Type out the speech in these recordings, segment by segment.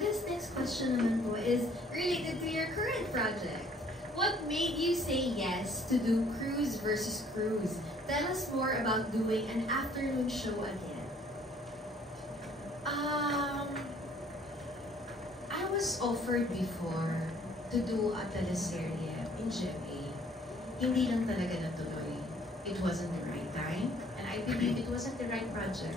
this next question naman po is related to your current project. What made you say yes to do Cruise versus Cruise? Tell us more about doing an afternoon show again. I was offered before to do a teleserye in GMA. Hindi lang talaga natuloy. It wasn't the right time, and I believe it wasn't the right project.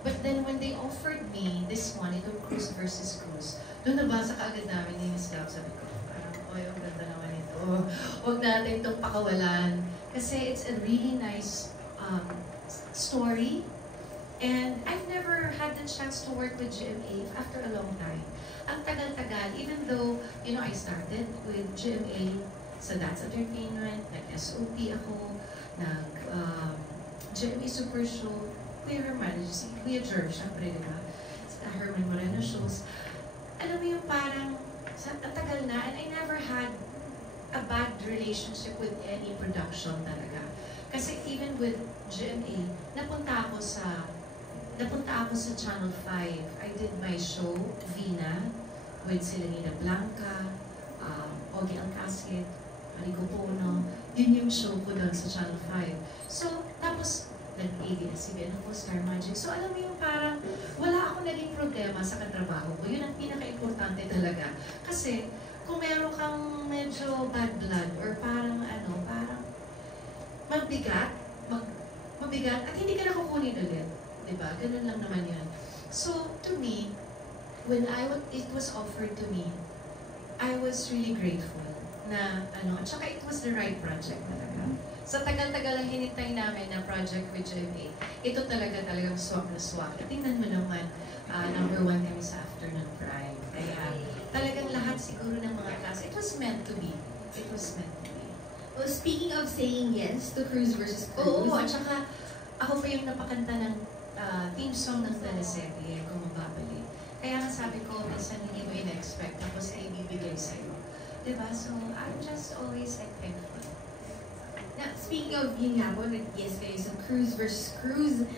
But then when they offered me this one, itong Cruise versus Cruise, doon nabasa kaagad namin ni Miss Gab, sabi ko, parang, oy, ang ganda naman ito. Huwag natin itong pakawalan. Kasi it's a really nice story. And I've never had the chance to work with GMA after a long time. Ang tagal-tagal, even though, you know, I started with GMA, so that's entertainment, nag-SOP ako, GMA Super Show, Kuya Herman, si Kuya George, syempre, diba? Sa Herman Moreno shows. Alam mo yung parang, ang tagal na, and I never had a bad relationship with any production talaga. Kasi even with GMA, napunta ako sa Channel 5. I did my show, Vina, with sila Nina Blanca, Ogie Alcacid, Marico Puno. Yun yung show ko doon sa Channel 5. So, tapos, nag-ABS-CBN ako, Star Magic. So, alam mo yung parang, wala akong naging problema sa katrabaho ko. Yun ang pinaka-importante talaga. Kasi, kung meron kang medyo bad blood, or parang mabigat, at hindi ka na kukunin ulit. Diba? Ganun lang naman yun. So, to me, when it was offered to me, I was really grateful na, at saka it was the right project talaga. Sa tagal-tagal ang hinintay namin na project with GMA, ito talagang swak na swak. Tingnan mo naman, #1 kami sa Afternoon Prime. Kaya talagang lahat siguro ng mga class, it was meant to be. It was meant to be. Well, speaking of saying yes to Cruise versus Cruise, Oo, at saka ako pa yung napakanta ng theme song ng teleserye, kung mababalik. Kaya nga sabi ko, minsan hindi mo in-expect, tapos ay ibibigay sa'yo. Diba? So, I'm just always like thankful. Now, speaking of yun nga po, nag-yes kayo sa Cruise versus Cruise,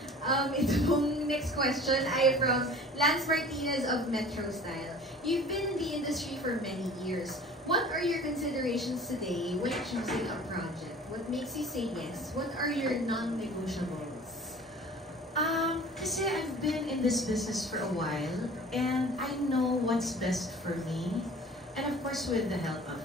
itong next question ay from Lance Martinez of Metro Style. You've been in the industry for many years. What are your considerations today when choosing a project? What makes you say yes? What are your non-negotiables? Kasi I've been in this business for a while, and I know what's best for me. And of course, with the help of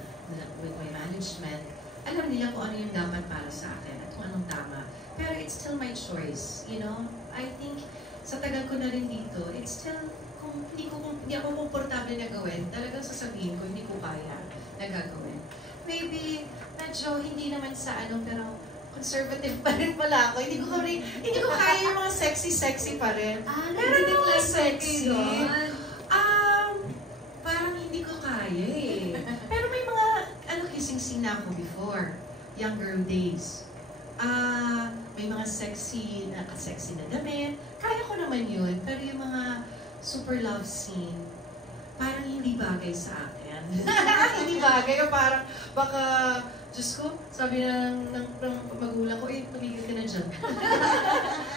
with my management, alam nila kung ano yung dapat para sa akin at kung anong tama. Pero it's still my choice, you know? I think, sa tagal ko na rin dito, it's still, kung hindi ako komportable na gawin, talagang sasabihin ko, hindi ko kaya na gagawin. Maybe, medyo hindi naman sa pero conservative pa rin pala ako. Hindi ko kaya yung mga sexy pa rin. Pero yung mga sexy, parang hindi ko kaya eh. Pero may mga, kissing scene na ako before. Younger days. May mga sexy na damit. Kaya ko naman yun. Pero yung mga super love scene, parang hindi bagay sa akin. Hindi bagay. O parang, baka, Diyos ko, sabi ng magulang ko, tumigil ka na dyan.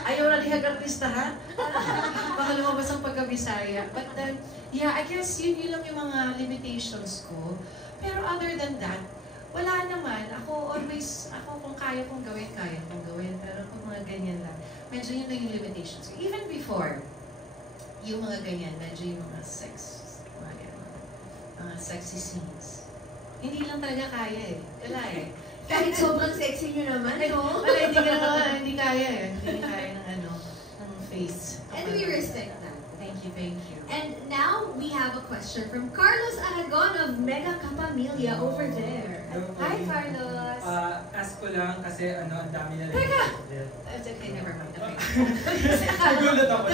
Ayaw na lihag artista, ha? Baka lumabas ang pagka-Bisaya. But then, yeah, I guess yun lang yung mga limitations ko. Pero other than that, wala naman. Ako kung kaya kong gawin, Pero kung mga ganyan lang, medyo yun lang yung limitations. Even before, yung mga ganyan, medyo yung mga mga sexy scenes. Hindi lang talaga kaya eh. Wala eh. Kahit sobrang sexy nyo naman, no? Wala, hindi kaya eh. Hindi kaya ng face. And we respect that. Thank you. And now, we have a question from Carlos Aragon of Mega Capamilia over there. Hi, Carlos! Ask ko lang kasi ang dami na rin. Teka! It's okay, never mind. Okay. Nagulat ako.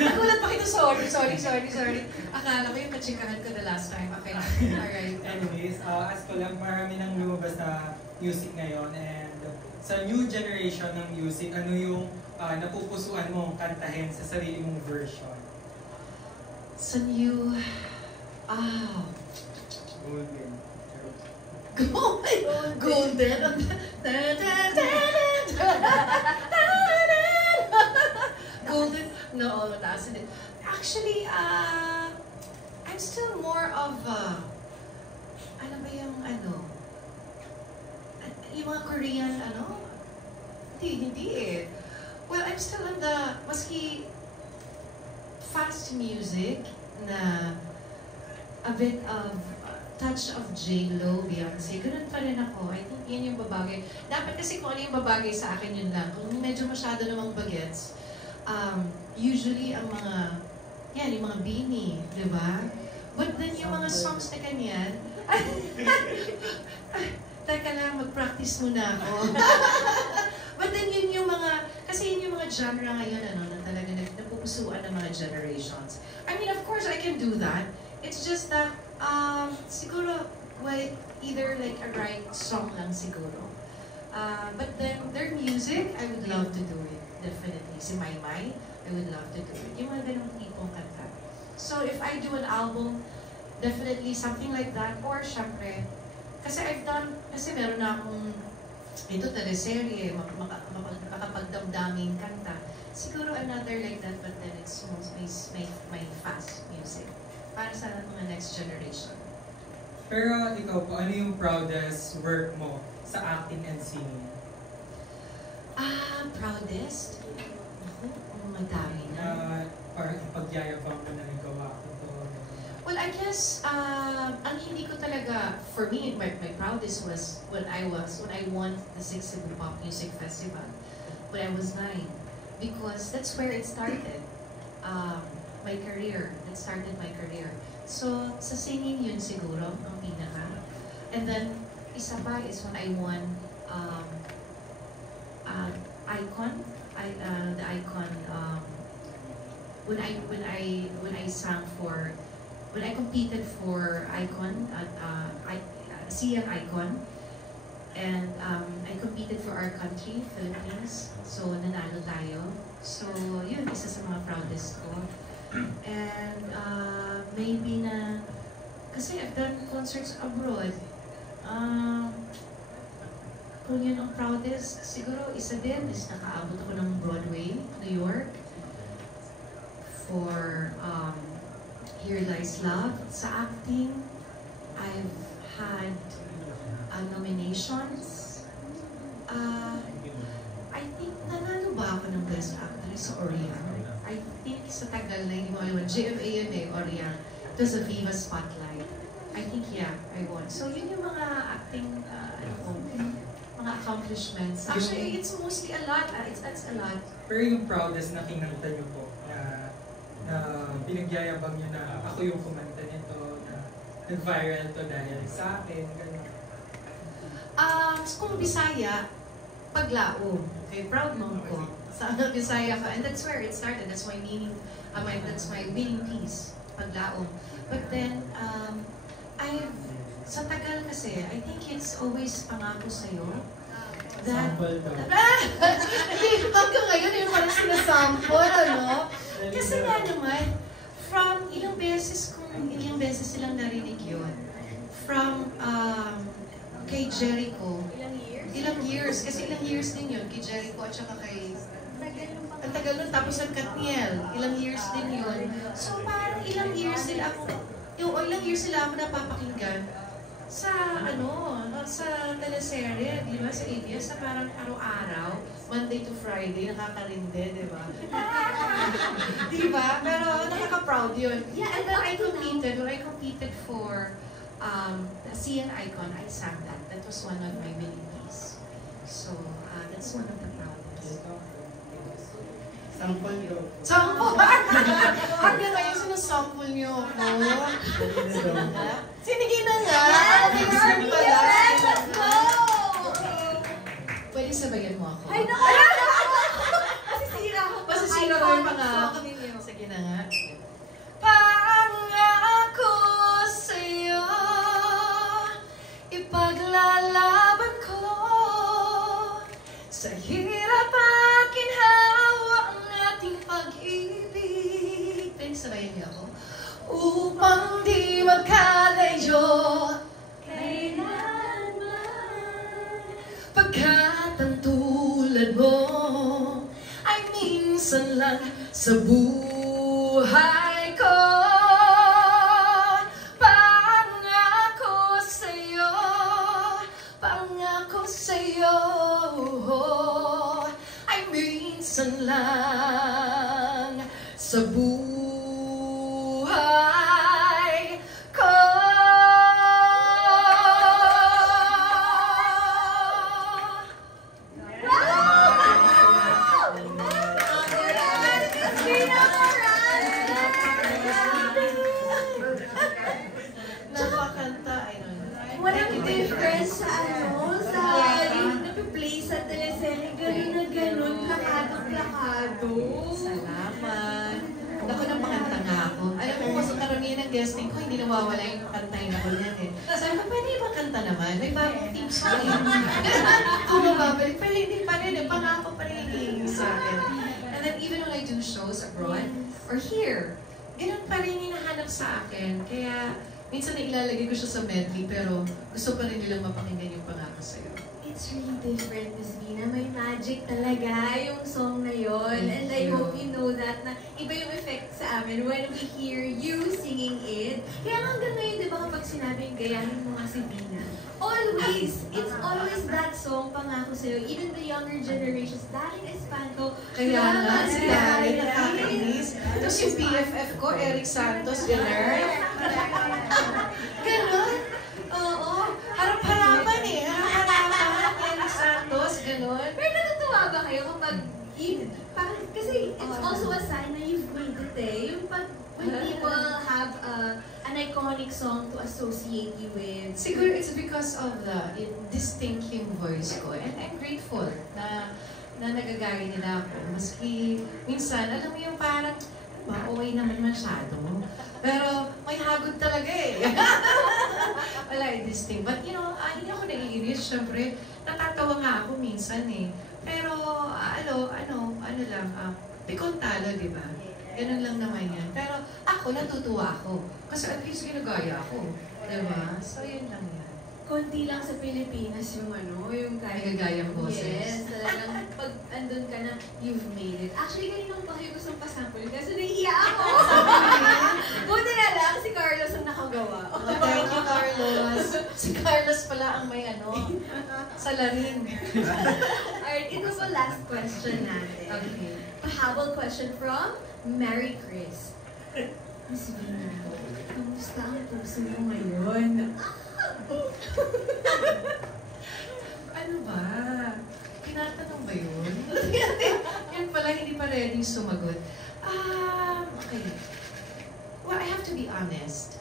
Nagulat pa kita, sorry. Akala ko yung kachikahan ko the last time. Okay, alright. Anyways, ask ko lang, marami nang lumabas na music ngayon, and sa new generation ng music, ano yung napupusuan mong kantahin sa sarili mong version? Sa new... Golden. Golden. No, mataas din. Actually, of, ano ba yung yung mga Korean, Hindi eh. Well, I'm still on the, maski fast music na a bit of touch of J-Lo, Beyonce, ganun pa rin ako. I think yan yung babagay. Dapat kasi kung ano yung babagay sa akin, yun lang. Kung medyo masyado namang bagets, usually ang mga, yung mga Beanie, di ba? But then yung mga songs na ganyan, teka lang, mag-practice muna ako. But then yun yung mga, kasi yun yung mga genre ngayon, na talaga napupusuan ng mga generations. I mean, of course, I can do that. It's just that, siguro, well, either like a right song lang siguro. But then, their music, I would love to do it. Definitely. Si Maymay, I would love to do it. Yung mga ganong tipong kanta. So, if I do an album, definitely something like that. Or, syempre, kasi meron na akong, ito teleserye, makapagdamdaming kanta. Siguro another like that, but then it's my fast music. Para sa mga next generation. Pero ikaw po, ano yung proudest work mo sa acting and singing? Proudest? Ako, madami na. Parang pagyayabang mo na nagawa ko to. Well, I guess, ang hindi ko talaga, for me, my proudest was when I won the 6 Cebu Pop Music Festival when I was 9. Because that's where it started. My career. That started my career. So, sa singing yun siguro, ang pinaka. And then, isa pa is when I won Icon. The Icon, when I competed for Icon at Sian Icon, and I competed for our country, Philippines. So nanalo tayo. So yun, isa sa mga proudest ko. And maybe na, kasi I've done concerts abroad. Kung yun ang proudest, siguro isa din is nakaabot ako ng Broadway, New York, for Here Lies Love. Sa acting, I've had nominations. I think nanalo ba ako ng Best Actress sa Orion? I think sa tagal na hindi mo alam, GMA yun Orion. It was a Viva Spotlight. I think, yeah, I won. So yun yung mga acting, mga accomplishments. Actually, it's mostly a lot. It's a lot. Pero yung proudest na kinanta niyo po, na pinagyayabang niyo na ako yung kumanta nito, na nag-viral to dahil sa akin, gano'n. Kung Bisaya, Paglaom. Okay, proud mom ko. Sa Bisaya ka. And that's where it started. That's my meaning, that's my winning piece. Paglaom. But then, sa tagal kasi, I think it's always pangako sa'yo. That, hanggang ngayon, yun parang sinasample, Kasi nga naman, from ilang beses silang narinig yun. From, kay Jericho. Ilang years? Kasi ilang years din yun, kay Jericho at saka kay... Ang tagal nun, tapos ang Katniel. Ilang years din yun. So parang ilang years sila ako napapakinggan sa sa teleserye, di ba, sa ABS, sa parang araw-araw, Monday to Friday, nakakarinde, di ba? Di ba? Pero nakaka-proud yun. Yeah, and then when I competed for the CN Icon, I sang that. That was one of my winning piece. So, that's one of the proudest. Sample nyo. Sample? Hanggang ngayon sinasample niyo ako. Sige na nga! Let's go! Pwede sabayan mo ako. Ay, naku! Masisira ako. Masisira ko yung mga... Sige na nga. Pangako sa'yo, ipaglalaban ko sa hirap at ginhawa ang ating pag-ibig. Pwede sabayan niyo ako? Upang di magkalayo kailanman, pagkat ang tulad mo ay minsan lang sa buhay ko. guesting ko, hindi nawawala yung kantahin ako niyan eh. Sabi ko, pwede ibang kanta naman. May bagong theme song eh. Kung mababalik, pero hindi pa rin. Pangako pa rin hinihingi sa akin. And then even when I do shows abroad or here, ganun pa rin hinahanap sa akin. Kaya minsan na ilalagay ko siya sa medley, pero gusto pa rin nilang mapakinggan yung Pangako Sa'yo. It's really different, Miss Vina. May magic talaga yung song na yon. And I hope you know that na iba yung effect sa amin when we hear you singing it. Kaya hanggang ngayon, di ba kapag sinabi yung gayahin mo nga si Vina, it's always that song, Pangako Sa'yo. Even the younger generations, Daring Espanto. Kaya nga, si Daring nakakainis. Tapos yung BFF ko, Eric Santos, gano'n. Gano'n? Oo. Harap-harapan eh. Harap-harapan. Eric Santos, gano'n. Pero natutuwa ba kayo kapag kasi it's also a sign na you've made it eh. Yung when people have an iconic song to associate you with. Siguro it's because of the distinct yung voice ko. And I'm grateful na nagagaya nila ako. Maski minsan, alam mo yung parang, okay naman masyado. Pero may hagod talaga eh. Wala distinct. But you know, hindi ako naiinis. Siyempre, natatawa nga ako minsan eh. Pero ano lang, pikon talo, di ba? Ganun lang naman yan. Pero ako, natutuwa ako. Kasi at least ginagaya ako. Di ba? So yun lang yan. Konti lang sa Pilipinas yung yung Nagagayang boses. Yes, talagang pag andun ka na, you've made it. Actually, ganyan pa kayo gustong pasample kasi naiiyak ako. Buti na lang, si Carlos ang nakagawa. Thank you, Carlos. Si Carlos pala ang may salarin. Alright, ito po last question natin. Okay. Pahabol question from Mary Chris. Miss Vina, kamusta ang puso mo ngayon? Ano ba? Tinatanong ba yun? Yan pala, hindi pa ready sumagot. Okay. Well, I have to be honest.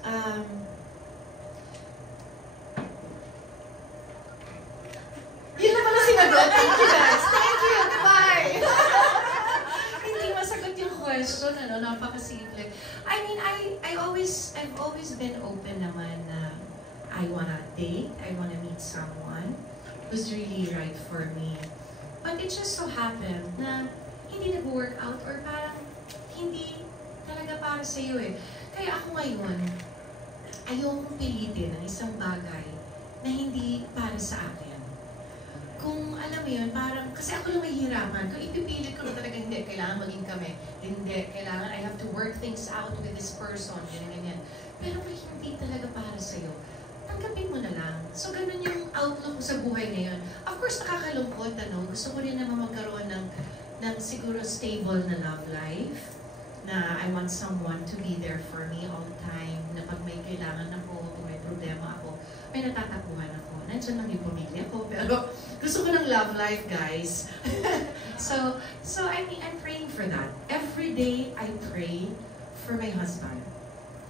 Yun na pala sinagot. Thank you guys. Thank you. Goodbye. Hindi masagot yung question. Napakasimple. I mean, I've always been open naman na I wanna date, I wanna meet someone who's really right for me. But it just so happened na hindi nag-work out or parang hindi talaga para sa'yo eh. Kaya ako ngayon, ayokong pilitin ang isang bagay na hindi para sa akin. Kung alam mo yun, parang, kasi ako lang mahihirapan. Kung ipipilit ko na talaga, hindi, kailangan maging kami. Hindi, kailangan, I have to work things out with this person, ganyan. Pero kung hindi talaga para sa'yo, tanggapin mo na lang. So, ganun yung outlook ko sa buhay ngayon. Of course, nakakalungkot, Gusto ko rin naman magkaroon ng siguro stable na love life. Na I want someone to be there for me all the time. Na pag may kailangan ako, pag may problema ako, may natatapuhan ako. Nandiyan lang yung pamilya ko, pero gusto ko ng love life, guys. so I mean, I'm praying for that. Every day, I pray for my husband.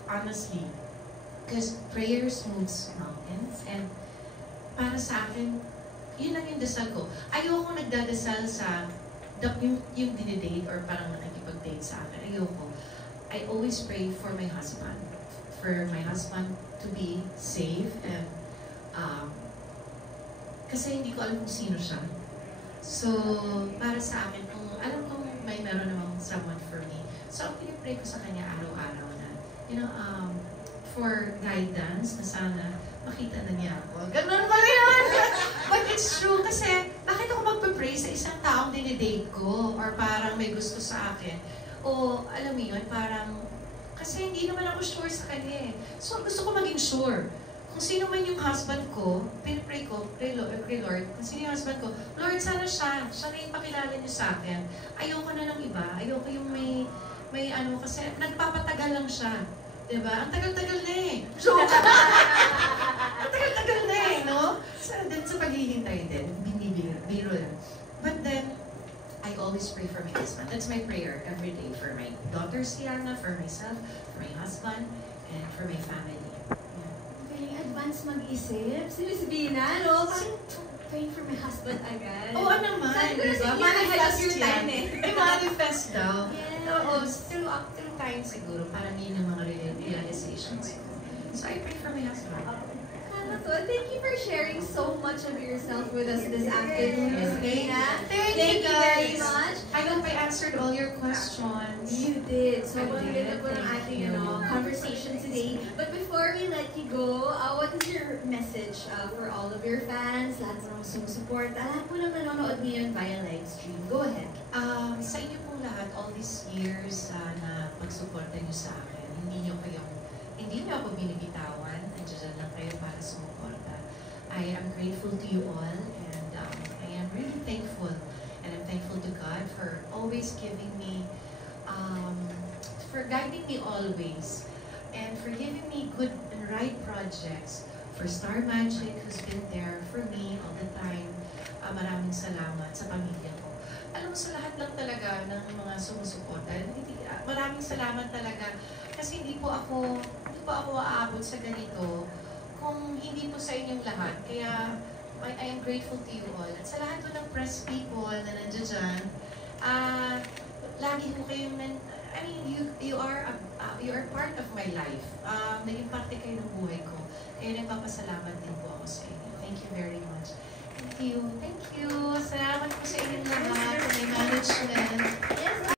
Honestly. Because prayers moves mountains. And para sa akin, yun lang yung dasal ko. Ayoko nagdadasal sa yung dinidate or parang nakikipag-date sa akin. Ayoko. I always pray for my husband. For my husband to be safe and kasi hindi ko alam kung sino siya. So, para sa akin, kung alam kong may meron namang someone for me. So, ang pinipray ko sa kanya araw-araw na, for guidance na sana makita na niya ako. Ganun ba yun? But it's true kasi bakit ako magpa-pray sa isang taong dinidate ko or parang may gusto sa akin? O alam mo yun, parang kasi hindi naman ako sure sa kanya eh. So gusto ko maging sure. Kung sino man yung husband ko, pinipray ko, kay Lord, kung sino yung husband ko, Lord, sana siya na yung pakilala niyo sa akin. Ayoko na ng iba, ayoko yung may kasi nagpapatagal lang siya. Diba? Ang tagal-tagal na eh. Ang tagal-tagal na eh, no? Sa paghihintay din, biro lang. But then, I always pray for my husband. That's my prayer every day for my daughter, Siana, for myself, for my husband, and for my family. Galing advance mag-isip. Si Miss Vina, no? Praying for my husband agad. Oo naman. Sabi ko na diba? manifest your time eh. Manifest daw. Yes. Oo, through time siguro, parang yun yung mga realization connections. So I pray for my husband. So thank you for sharing so much of yourself with us this afternoon, Miss Reina. Thank you very much. I hope I answered all your questions. You did. So, I ang did. ganda po ng Thank ating you. conversation today. But before we let you go, what is your message for all of your fans, lahat po ng sumusuporta, lahat po ng nanonood ngayon via live stream? Go ahead. Sa inyo pong lahat, all these years na pagsuporta niyo sa akin, hindi niyo ako binibitawan, nandiyan lang kayo para sumuporta. I am grateful to you all, and I am really thankful, and I'm thankful to God for always giving me, for guiding me always, and for giving me good and right projects, for Star Magic, who's been there for me all the time. Maraming salamat sa pamilya ko. Alam mo, sa lahat lang talaga ng mga sumusuporta, maraming salamat talaga kasi hindi po ako aabot sa ganito kung hindi po sa inyong lahat. Kaya I am grateful to you all. At sa lahat po ng press people na nandiyan dyan, lagi po kayong, you are part of my life. Naging parte kayo ng buhay ko. Kaya nagpapasalamat din po ako sa inyo. Thank you very much. Thank you.